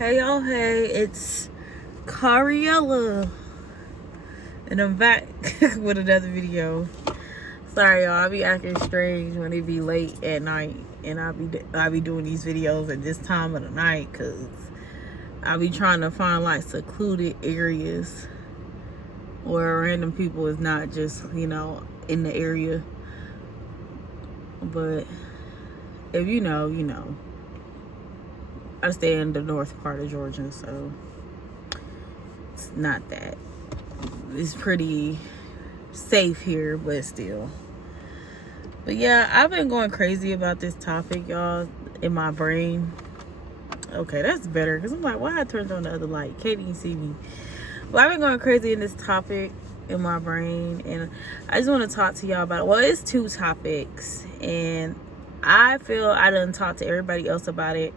Hey y'all, hey, it's Cariella, and I'm back with another video. Sorry y'all, I be acting strange when it be late at night, and I be doing these videos at this time of the night, cause I be trying to find like secluded areas where random people is not just, in the area. But if you know, you know. I stay in the north part of Georgia, so it's not that. It's pretty safe here, but still. But yeah, I've been going crazy about this topic, y'all, in my brain. Okay, that's better, because I'm like, why I turned on the other light? Can't even see me. But I've been going crazy in this topic in my brain, and I just want to talk to y'all about it. Well, it's two topics, and I feel I done talked to everybody else about it.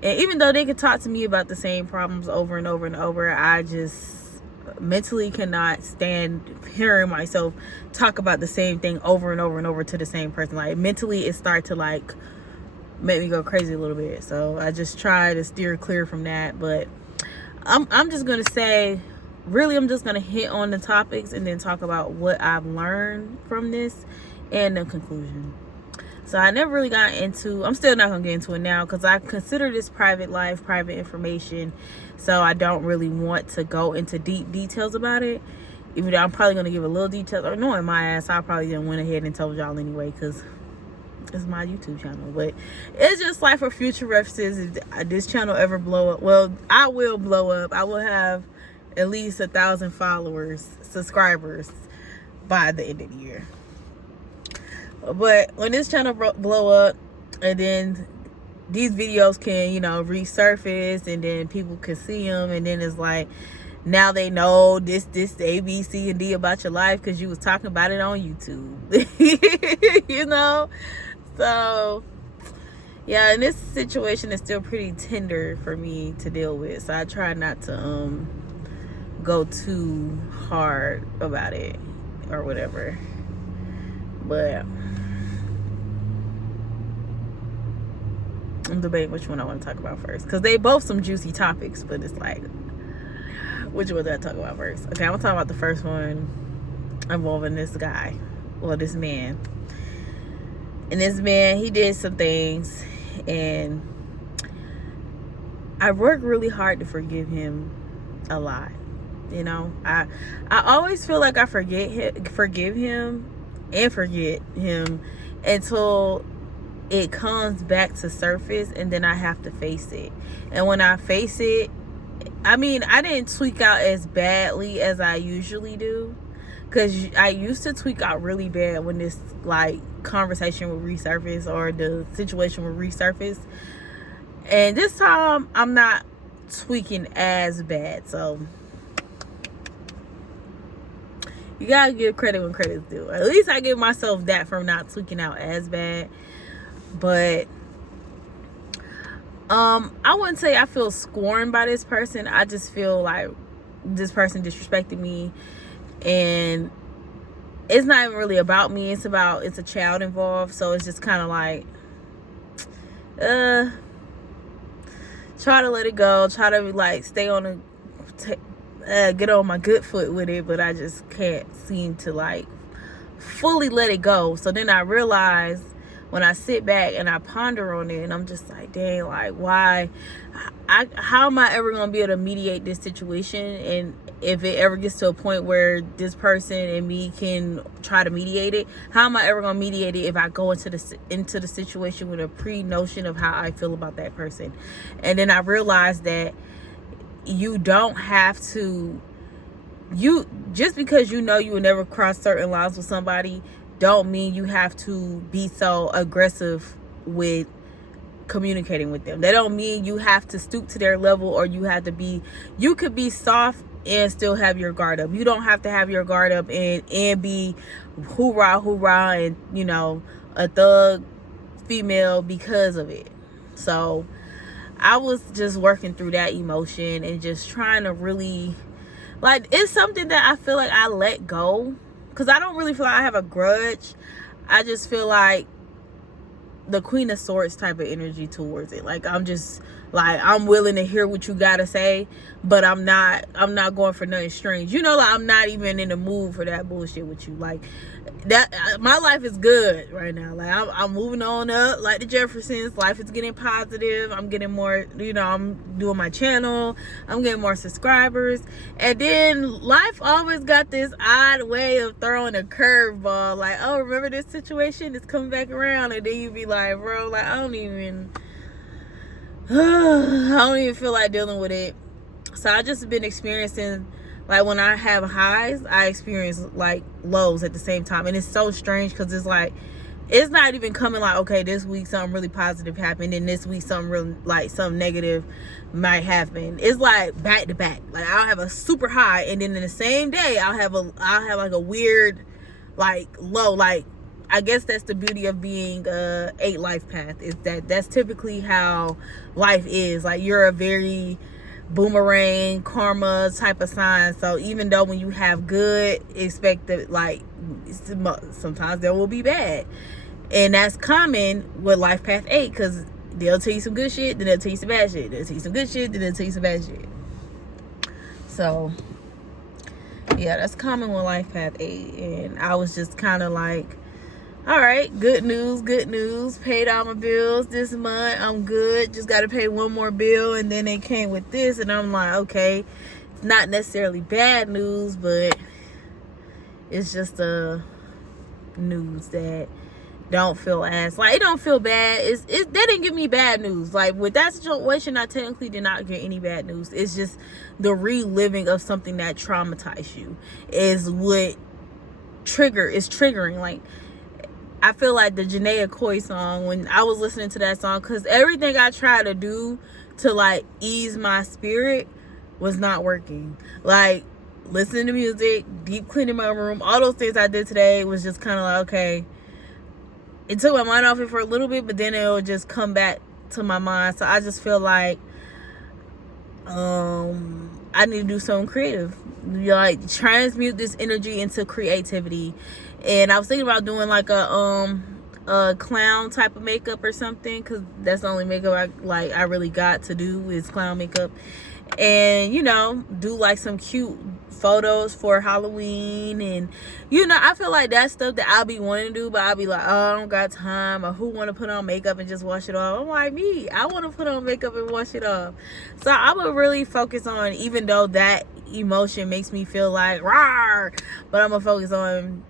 And even though they could talk to me about the same problems over and over and over, I just mentally cannot stand hearing myself talk about the same thing over and over and over to the same person. Like, mentally, it started to, like, make me go crazy a little bit. So I just try to steer clear from that. But I'm just going to say, really, I'm just going to hit on the topics and then talk about what I've learned from this and the conclusion. So I never really got into, I'm still not going to get into it now, because I consider this private life, private information. So I don't really want to go into deep details about it. Even though I'm probably going to give a little detail, or knowing my ass, I probably didn't went ahead and told y'all anyway, because it's my YouTube channel. But it's just like for future references, if this channel ever blow up, well, I will blow up. I will have at least 1,000 followers, subscribers by the end of the year. But when this channel blow up, and then these videos can, resurface, and then people can see them, and then it's like, now they know this A, B, C, and D about your life because you was talking about it on YouTube. So yeah, and this situation is still pretty tender for me to deal with, so I try not to go too hard about it or whatever. But I'm debating which one I want to talk about first, because they both some juicy topics, but it's like, which one did I talk about first? Okay, I'm gonna talk about the first one involving this guy, well, this man. And this man, he did some things, and I worked really hard to forgive him a lot. I always feel like I forgive him and forget him until it comes back to surface, and then I have to face it. And when I face it, I mean, I didn't tweak out as badly as I usually do, because I used to tweak out really bad when this like conversation would resurface or the situation would resurface. And this time I'm not tweaking as bad. So you gotta give credit when credit's due. At least I give myself that from not tweaking out as bad. But I wouldn't say I feel scorned by this person. I just feel like this person disrespected me, and it's not even really about me. It's a child involved, so it's just kind of like try to let it go, try to like stay on get on my good foot with it, but I just can't seem to like fully let it go. So then I realize, when I sit back and I ponder on it, and I'm just like, dang, like, why? How am I ever going to be able to mediate this situation? And if it ever gets to a point where this person and me can try to mediate it, how am I ever going to mediate it if I go into the situation with a pre-notion of how I feel about that person? And then I realized that you don't have to, just because you will never cross certain lines with somebody, don't mean you have to be so aggressive with communicating with them. That don't mean you have to stoop to their level, or you could be soft and still have your guard up. You don't have to have your guard up and be hoorah and a thug female because of it. So I was just working through that emotion and just trying to really, like, it's something that I feel like I let go, because I don't really feel like I have a grudge. I just feel like the Queen of Swords type of energy towards it. Like, I'm just Like, I'm willing to hear what you gotta say, but I'm not going for nothing strange. You know, like, I'm not even in the mood for that bullshit with you. Like, that my life is good right now. Like, I'm moving on up like the Jeffersons. Life is getting positive. I'm getting more, you know, I'm doing my channel. I'm getting more subscribers. And then life always got this odd way of throwing a curveball. Like, oh, remember this situation? It's coming back around. And then you be like, bro, like, I don't even feel like dealing with it. So I just been experiencing, like, when I have highs, I experience like lows at the same time. And it's so strange because it's like, it's not even coming like, okay, this week something really positive happened, and this week something really, like, something negative might happen. It's like back to back. Like, I'll have a super high, and then in the same day I'll have like a weird, like, low. Like, I guess that's the beauty of being 8 life path, is that's typically how life is. Like, you're a very boomerang karma type of sign. So even though when you have good, expect that, like, sometimes there will be bad, and that's common with life path 8, because they'll tell you some good shit, then they'll tell you some bad shit, they'll tell you some good shit, then they'll tell you some bad shit. So yeah, that's common with life path 8. And I was just kind of like, all right, good news. Paid all my bills this month. I'm good. Just got to pay one more bill. And then they came with this. And I'm like, okay, it's not necessarily bad news, but it's just a news that don't feel as, like, it don't feel bad. They didn't give me bad news. Like, with that situation, I technically did not get any bad news. It's just the reliving of something that traumatized you is what is triggering. Like, I feel like the Janaea Coy song, when I was listening to that song, because everything I tried to do to, like, ease my spirit was not working. Like, listening to music, deep cleaning my room, all those things I did today was just kind of like, okay, it took my mind off it for a little bit, but then it'll just come back to my mind. So I just feel like I need to do something creative, like transmute this energy into creativity. And I was thinking about doing like a clown type of makeup or something, because that's the only makeup I really got to do is clown makeup. And, you know, do like some cute photos for Halloween. And, you know, I feel like that's stuff that I'll be wanting to do, but I'll be like, oh, I don't got time, or who want to put on makeup and just wash it off. I'm like, me, I want to put on makeup and wash it off. So I would really focus on, even though that emotion makes me feel like rawr, but I'm gonna focus on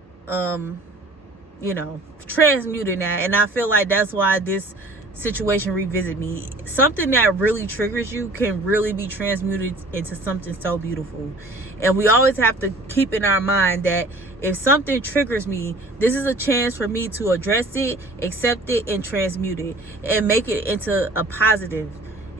you know, transmuting that. And I feel like that's why this situation revisit me. Something that really triggers you can really be transmuted into something so beautiful. And we always have to keep in our mind that if something triggers me, this is a chance for me to address it, accept it, and transmute it, and make it into a positive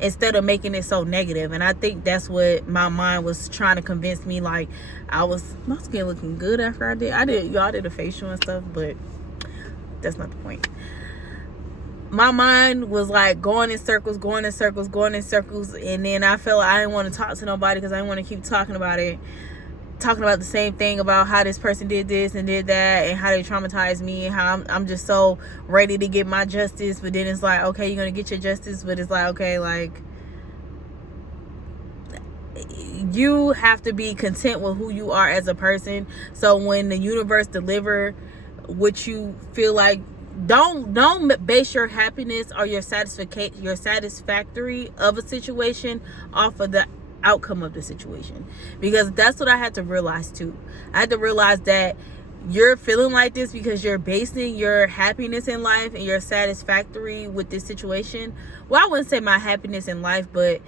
instead of making it so negative. And I think that's what my mind was trying to convince me. Like, my skin looking good after y'all did a facial and stuff, but that's not the point. My mind was like going in circles, and then I felt like I didn't want to talk to nobody because I didn't want to keep talking about the same thing, about how this person did this and did that, and how they traumatized me, and how I'm just so ready to get my justice. But then it's like, okay, you're gonna get your justice, but it's like, okay, like, you have to be content with who you are as a person. So when the universe deliver what you feel like, don't base your happiness or your satisfactory of a situation off of the outcome of the situation, because that's what I had to realize too. I had to realize that you're feeling like this because you're basing your happiness in life and your satisfactory with this situation. Well, I wouldn't say my happiness in life, but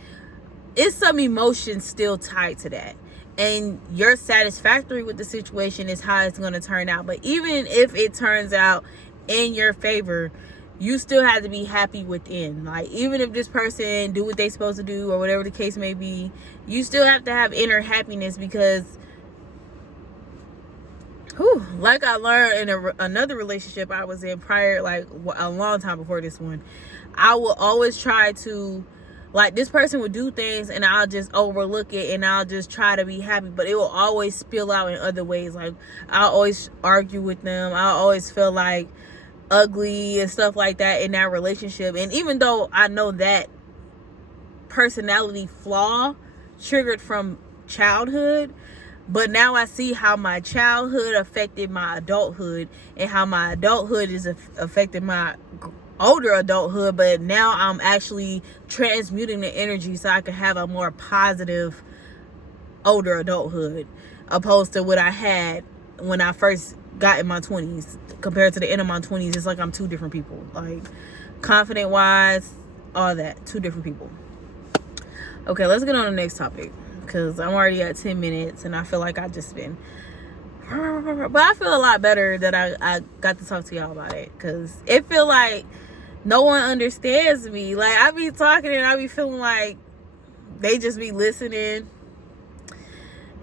it's some emotion still tied to that. And your satisfactory with the situation is how it's going to turn out. But even if it turns out in your favor, you still have to be happy within. Like, even if this person do what they supposed to do or whatever the case may be, you still have to have inner happiness, because like I learned in another relationship I was in prior, like a long time before this one, I will always try to, like, this person would do things and I'll just overlook it and I'll just try to be happy, but it will always spill out in other ways. Like, I'll always argue with them. I'll always feel like ugly and stuff like that in that relationship. And even though I know that personality flaw triggered from childhood, but now I see how my childhood affected my adulthood and how my adulthood is affecting my older adulthood. But now I'm actually transmuting the energy so I can have a more positive older adulthood, opposed to what I had when I first got in my 20s. Compared to the end of my 20s, it's like I'm two different people. Like, confident wise, all that, two different people. Okay, let's get on the next topic, because I'm already at 10 minutes and I feel like I've just been, but I feel a lot better that I got to talk to y'all about it, because it feel like no one understands me. Like, I be talking and I be feeling like they just be listening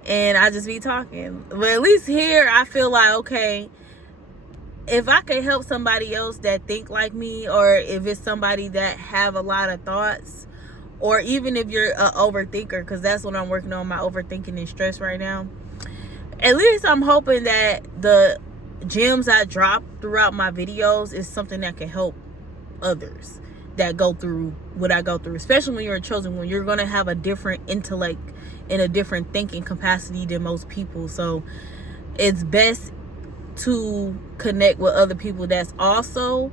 and I just be talking. But at least here I feel like, okay, if I can help somebody else that think like me, or if it's somebody that have a lot of thoughts, or even if you're an overthinker, because that's what I'm working on, my overthinking and stress right now. At least I'm hoping that the gems I drop throughout my videos is something that can help others that go through what I go through, especially when you're a chosen one. You're going to have a different intellect and a different thinking capacity than most people. So it's best to connect with other people that's also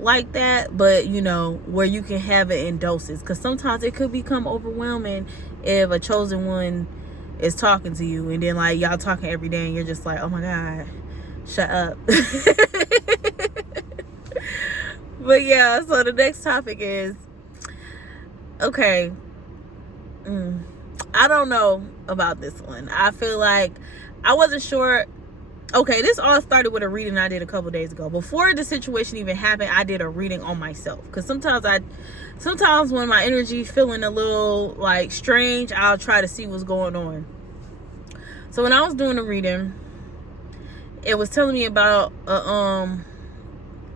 like that, but you know, where you can have it in doses, because sometimes it could become overwhelming if a chosen one is talking to you and then like y'all talking every day and you're just like, oh my god, shut up. But yeah, so the next topic is, okay, I don't know about this one. I feel like I wasn't sure. Okay, this all started with a reading I did a couple days ago. Before the situation even happened, I did a reading on myself, because sometimes when my energy feeling a little like strange, I'll try to see what's going on. So when I was doing the reading, it was telling me about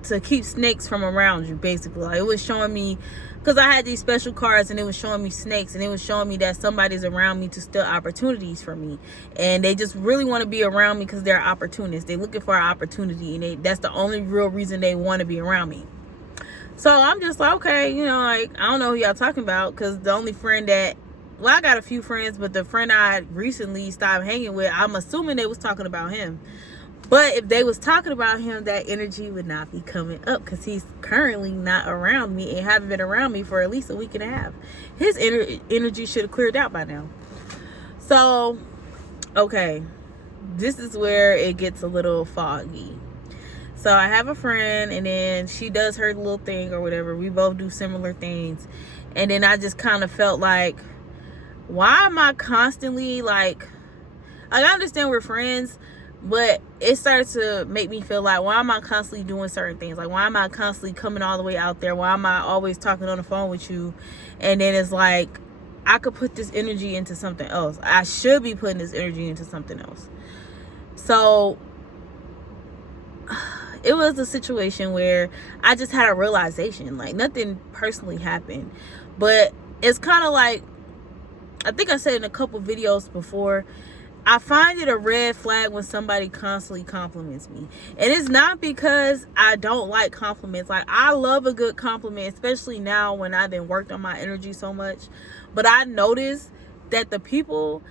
to keep snakes from around you, basically. Like, it was showing me, because I had these special cards and it was showing me snakes, and it was showing me that somebody's around me to steal opportunities from me, and they just really want to be around me because they're opportunists. They're looking for an opportunity, and that's the only real reason they want to be around me. So I'm just like, okay, you know, like, I don't know who y'all talking about, because the only friend that, well, I got a few friends, but the friend I recently stopped hanging with, I'm assuming they was talking about him. But if they was talking about him, that energy would not be coming up, because he's currently not around me and haven't been around me for at least a week and a half. His energy should have cleared out by now. So, okay, this is where it gets a little foggy. So I have a friend, and then she does her little thing or whatever. We both do similar things. And then I just kind of felt like, why am I constantly like I understand we're friends, but it started to make me feel like, why am I constantly doing certain things? Like, why am I constantly coming all the way out there? Why am I always talking on the phone with you? And then it's like, I could put this energy into something else. I should be putting this energy into something else. So it was a situation where I just had a realization. Like, nothing personally happened, but it's kind of like, I think I said in a couple videos before, I find it a red flag when somebody constantly compliments me. And it's not because I don't like compliments. Like, I love a good compliment, especially now when I've been worked on my energy so much. But I noticed that the people,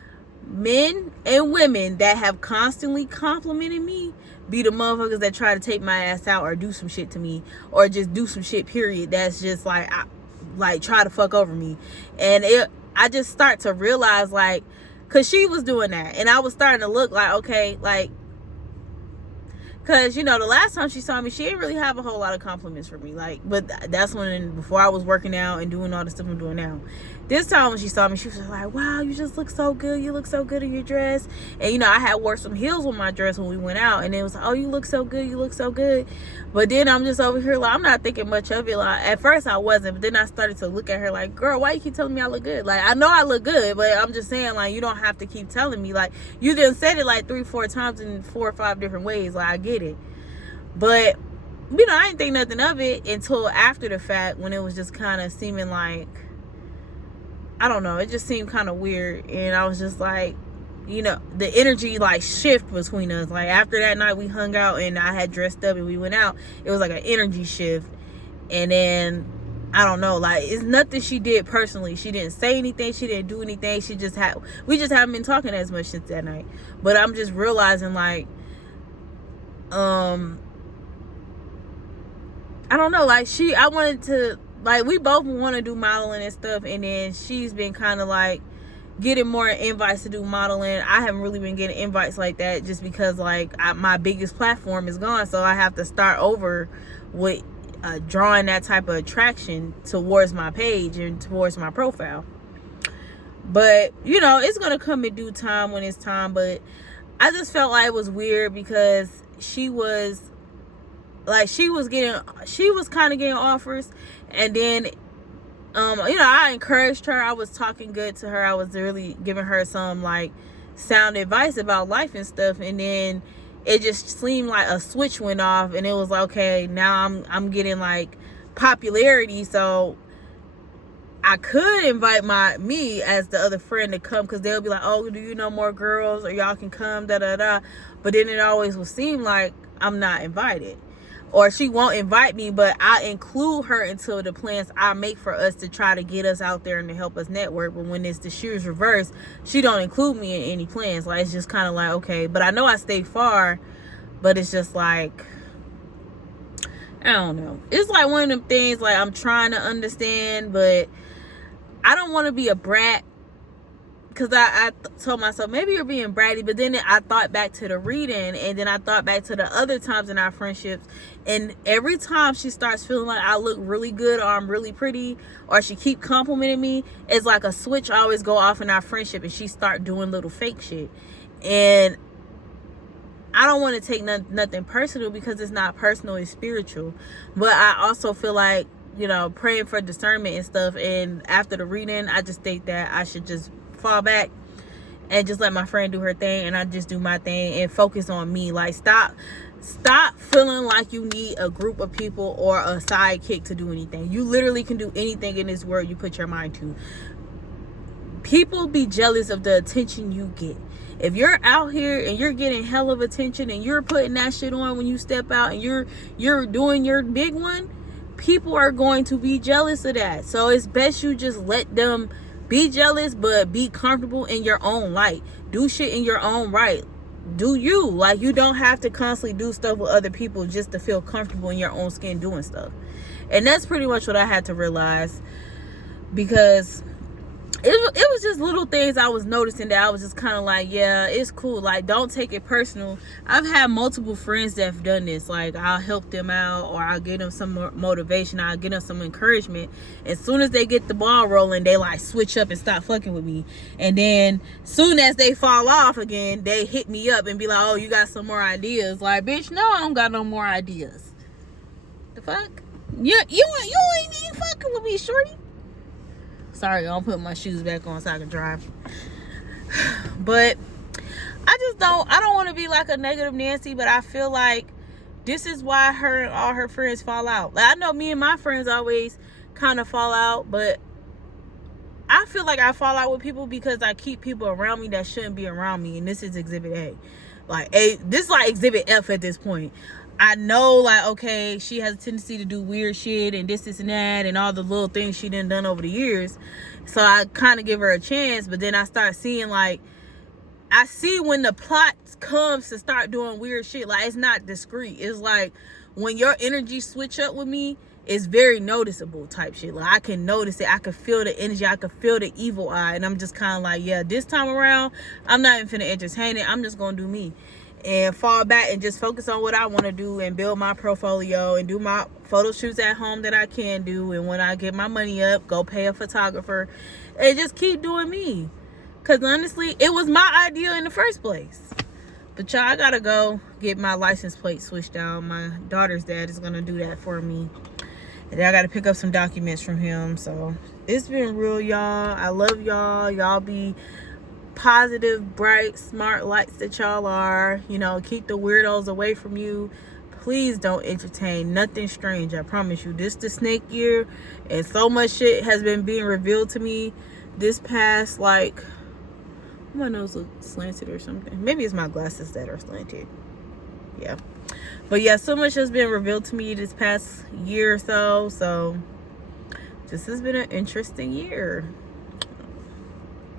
men and women, that have constantly complimented me be the motherfuckers that try to take my ass out or do some shit to me, or just do some shit, period. That's just like, try to fuck over me. And I just start to realize, like, because she was doing that, and I was starting to look like, okay, like, because, you know, the last time she saw me, she didn't really have a whole lot of compliments for me. Like, but that's when, before I was working out and doing all the stuff I'm doing now. This time when she saw me, she was like, wow, you just look so good. You look so good in your dress. And, you know, I had wore some heels with my dress when we went out, and it was like, oh, you look so good. You look so good. But then I'm just over here, like, I'm not thinking much of it. Like, at first I wasn't, but then I started to look at her like, girl, why you keep telling me I look good? Like, I know I look good, but I'm just saying, like, you don't have to keep telling me. Like, you done said it like 3-4 times in 4 or 5 different ways. Like, I get it. But, you know, I didn't think nothing of it until after the fact, when it was just kind of seeming like, I don't know, it just seemed kind of weird. And I was just like, you know, the energy like shift between us. Like, after that night we hung out and I had dressed up and we went out, it was like an energy shift. And then I don't know, like, it's nothing she did personally. She didn't say anything, she didn't do anything. We just haven't been talking as much since that night. But I'm just realizing, like, I don't know, like, I wanted to, like, we both want to do modeling and stuff, and then she's been kind of like getting more invites to do modeling. I haven't really been getting invites like that, just because, like, my biggest platform is gone, so I have to start over with drawing that type of attraction towards my page and towards my profile. But, you know, it's gonna come in due time when it's time. But I just felt like it was weird, because she was kind of getting offers, and then you know, I encouraged her. I was talking good to her. I was really giving her some, like, sound advice about life and stuff, and then it just seemed like a switch went off, and it was like, okay, now I'm getting, like, popularity, so I could invite me as the other friend to come, because they'll be like, oh, do you know more girls, or y'all can come, da da da. But then it always will seem like I'm not invited, or she won't invite me, but I include her into the plans I make for us to try to get us out there and to help us network. But when it's the shoes reversed, she don't include me in any plans. Like, it's just kind of like, okay, but I know I stay far, but it's just like, I don't know. It's like one of them things, like, I'm trying to understand, but I don't want to be a brat, because I told myself, maybe you're being bratty. But then I thought back to the reading, and then I thought back to the other times in our friendships, and every time she starts feeling like I look really good, or I'm really pretty, or she keep complimenting me, it's like a switch always go off in our friendship, and she start doing little fake shit. And I don't want to take nothing personal, because it's not personal, it's spiritual. But I also feel like, you know, praying for discernment and stuff, and after the reading, I just think that I should just fall back and just let my friend do her thing, and I just do my thing and focus on me. Like, stop feeling like you need a group of people or a sidekick to do anything. You literally can do anything in this world you put your mind to. People be jealous of the attention you get. If you're out here and you're getting hell of attention, and you're putting that shit on when you step out, and you're doing your big one, people are going to be jealous of that. So it's best you just let them be jealous, but be comfortable in your own light. Do shit in your own right. Do you. Like, you don't have to constantly do stuff with other people just to feel comfortable in your own skin doing stuff. And that's pretty much what I had to realize, because it was just little things I was noticing that I was just kind of like, yeah, it's cool. Like, don't take it personal. I've had multiple friends that have done this. Like, I'll help them out, or I'll give them some more motivation. I'll give them some encouragement. As soon as they get the ball rolling, they, like, switch up and stop fucking with me. And then soon as they fall off again, they hit me up and be like, oh, you got some more ideas? Like, bitch, no, I don't got no more ideas. The fuck? You ain't even fucking with me, shorty. Sorry, I'll put my shoes back on so I can drive. But I don't want to be like a negative Nancy, but I feel like this is why her and all her friends fall out. Like, I know me and my friends always kind of fall out, but I feel like I fall out with people because I keep people around me that shouldn't be around me. And this is exhibit A. Like, this is like exhibit F at this point. I know, like, okay, she has a tendency to do weird shit and this and that and all the little things she done over the years. So I kind of give her a chance, but then I start seeing, like, I see when the plot comes to start doing weird shit. Like, it's not discreet. It's like when your energy switch up with me, it's very noticeable type shit. Like, I can notice it. I can feel the energy. I can feel the evil eye. And I'm just kind of like, yeah, this time around, I'm not even finna entertain it. I'm just going to do me. And fall back and just focus on what I want to do and build my portfolio and do my photo shoots at home that I can do. And when I get my money up, go pay a photographer and just keep doing me. Because honestly, it was my idea in the first place. But y'all, I got to go get my license plate switched out. My daughter's dad is going to do that for me. And then I got to pick up some documents from him. So it's been real, y'all. I love y'all. Y'all be positive, bright, smart lights that y'all are. You know, keep the weirdos away from you. Please don't entertain nothing strange. I promise you, this the snake year, and so much shit has been being revealed to me this past, like, my nose looks slanted or something. Maybe it's my glasses that are slanted. Yeah, but yeah, so much has been revealed to me this past year or so. So this has been an interesting year.